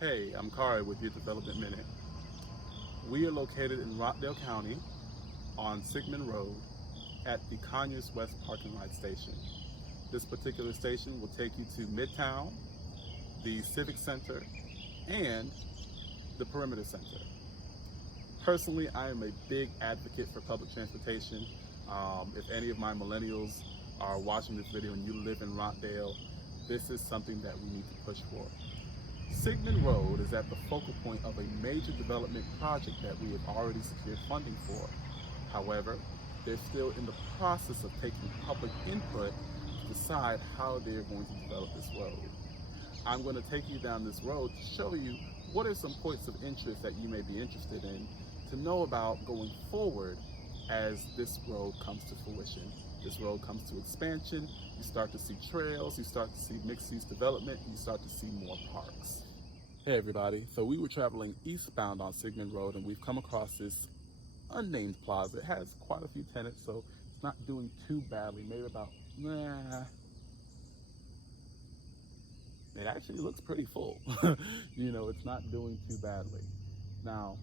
Hey, I'm Kari with Youth Development Minute. We are located in Rockdale County on Sigman Road at the Conyers West Parking Lot Station. This particular station will take you to Midtown, the Civic Center, and the Perimeter Center. Personally, I am a big advocate for public transportation. If any of my millennials are watching this video and you live in Rockdale, this is something that we need to push for. Sigman Road is at the focal point of a major development project that we have already secured funding for. However, they're still in the process of taking public input to decide how they're going to develop this road. I'm going to take you down this road to show you what are some points of interest that you may be interested in to know about going forward as this road comes to fruition. This road comes to expansion, you start to see trails, you start to see mixed-use development, you start to see more parks. Hey everybody, so we were traveling eastbound on Sigman Road and we've come across this unnamed plaza. It has quite a few tenants, so it's not doing too badly, maybe about, it actually looks pretty full. You know, it's not doing too badly. Now,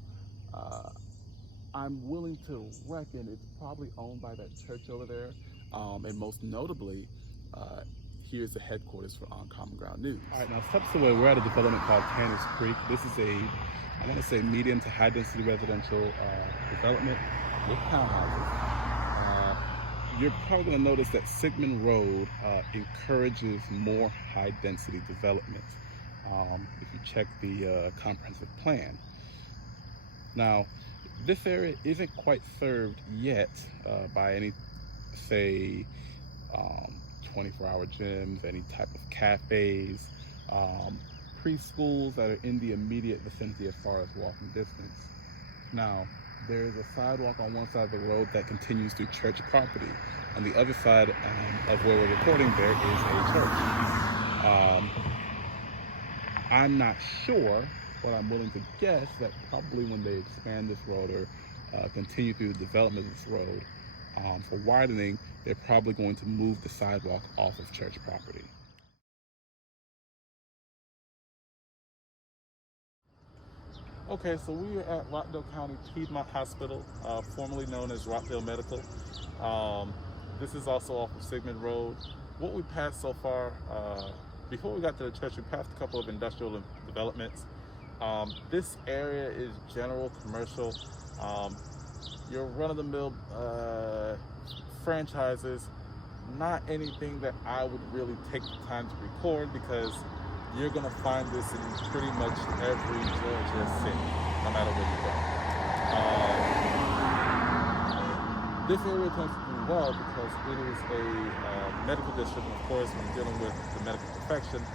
I'm willing to reckon it's probably owned by that church over there. And most notably, here's the headquarters for On Common Ground News. All right, now steps away, we're at a development called Tanner's Creek. This is I want to say medium to high density residential development with townhouses. You're probably going to notice that Sigman Road encourages more high density development if you check the comprehensive plan. Now, this area isn't quite served yet by any, say, 24-hour gyms, any type of cafes, preschools that are in the immediate vicinity as far as walking distance. Now, there is a sidewalk on one side of the road that continues through church property. On the other side of where we're recording, there is a church. I'm not sure, but I'm willing to guess that probably when they expand this road or continue through the development of this road for widening, they're probably going to move the sidewalk off of church property. Okay, so we are at Rockdale County Piedmont Hospital, formerly known as Rockdale Medical. This is also off of Sigman Road. What we passed so far, before we got to the church, we passed a couple of industrial developments. This area is general commercial. Your run-of-the-mill franchises, not anything that I would really take the time to record because you're going to find this in pretty much every Georgia city, no matter where you go. This area tends to do well because it is a medical district, and of course, when dealing with the medical profession,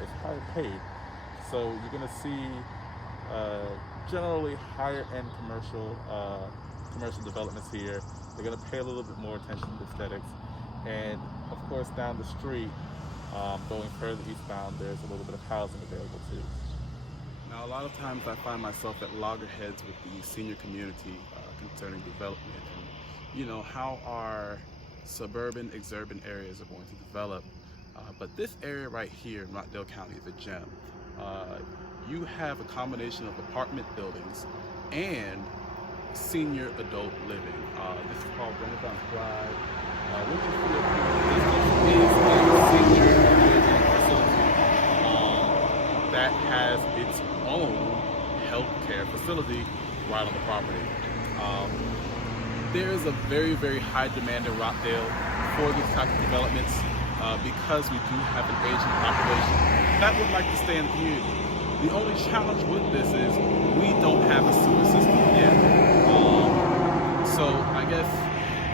it's higher paid. So you're going to see generally higher-end commercial developments here. They're going to pay a little bit more attention to aesthetics, and of course, down the street, going further eastbound, there's a little bit of housing available too. Now, a lot of times I find myself at loggerheads with the senior community concerning development and, you know, how our suburban, exurban areas are going to develop. But this area right here in Rockdale County is a gem. You have a combination of apartment buildings and senior adult living. This is called Renaissance Drive. This is a senior living facility that has its own healthcare facility right on the property. There is a very, very high demand in Rockdale for these types of developments because we do have an aging population that would like to stay in the community. The only challenge with this is we don't have a sewer system yet. So I guess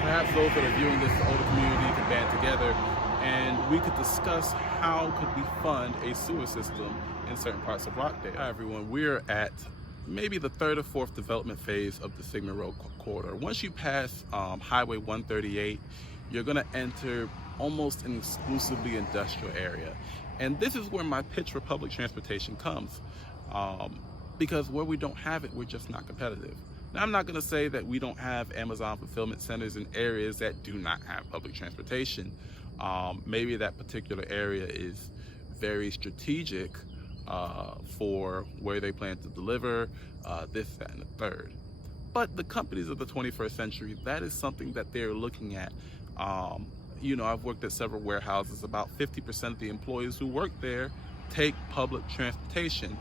perhaps those that are viewing this, the older community, can band together and we could discuss how could we fund a sewer system in certain parts of Rockdale. Hi everyone, we're at maybe the third or fourth development phase of the Sigman Road corridor. Once you pass Highway 138, you're gonna enter almost an exclusively industrial area. And this is where my pitch for public transportation comes. Because where we don't have it, we're just not competitive. Now, I'm not gonna say that we don't have Amazon fulfillment centers in areas that do not have public transportation. Maybe that particular area is very strategic for where they plan to deliver this, that, and the third. But the companies of the 21st century, that is something that they're looking at. You know, I've worked at several warehouses. About 50% of the employees who work there take public transportation.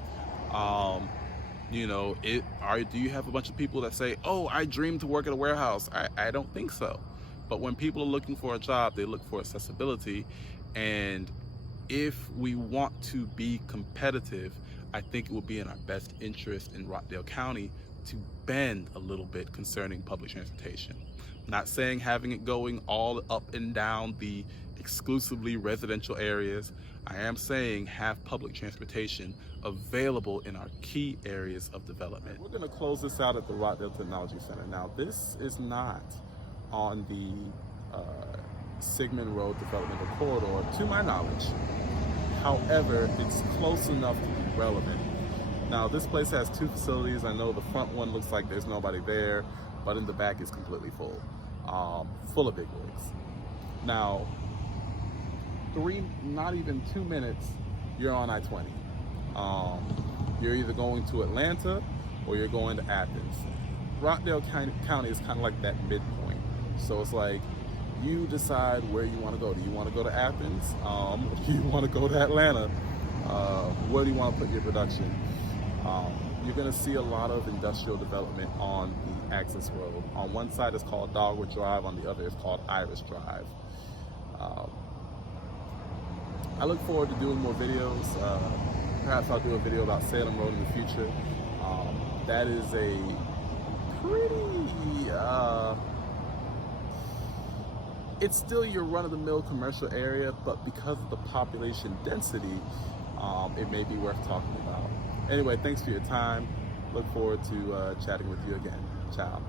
You know, do you have a bunch of people that say, oh, I dream to work at a warehouse? I don't think so. But when people are looking for a job, they look for accessibility. And if we want to be competitive, I think it would be in our best interest in Rockdale County to bend a little bit concerning public transportation. Not saying having it going all up and down the exclusively residential areas. I am saying have public transportation available in our key areas of development. We're going to close this out at the Rockdale Technology Center. Now, this is not on the Sigman Road developmental corridor, to my knowledge. However, it's close enough to be relevant. Now, this place has two facilities. I know the front one looks like there's nobody there, but in the back it's completely full, full of bigwigs. Now, not even 2 minutes, you're on I-20. You're either going to Atlanta or you're going to Athens. Rockdale County is kind of like that midpoint. So it's like, you decide where you want to go. Do you want to go to Athens? Do you want to go to Atlanta? Where do you want to put your production? You're going to see a lot of industrial development on the access road. On one side it's called Dogwood Drive, on the other it's called Iris Drive. I look forward to doing more videos. Perhaps I'll do a video about Salem Road in the future. That is a pretty, it's still your run-of-the-mill commercial area, but because of the population density, it may be worth talking about. Anyway, thanks for your time. Look forward to chatting with you again. Ciao.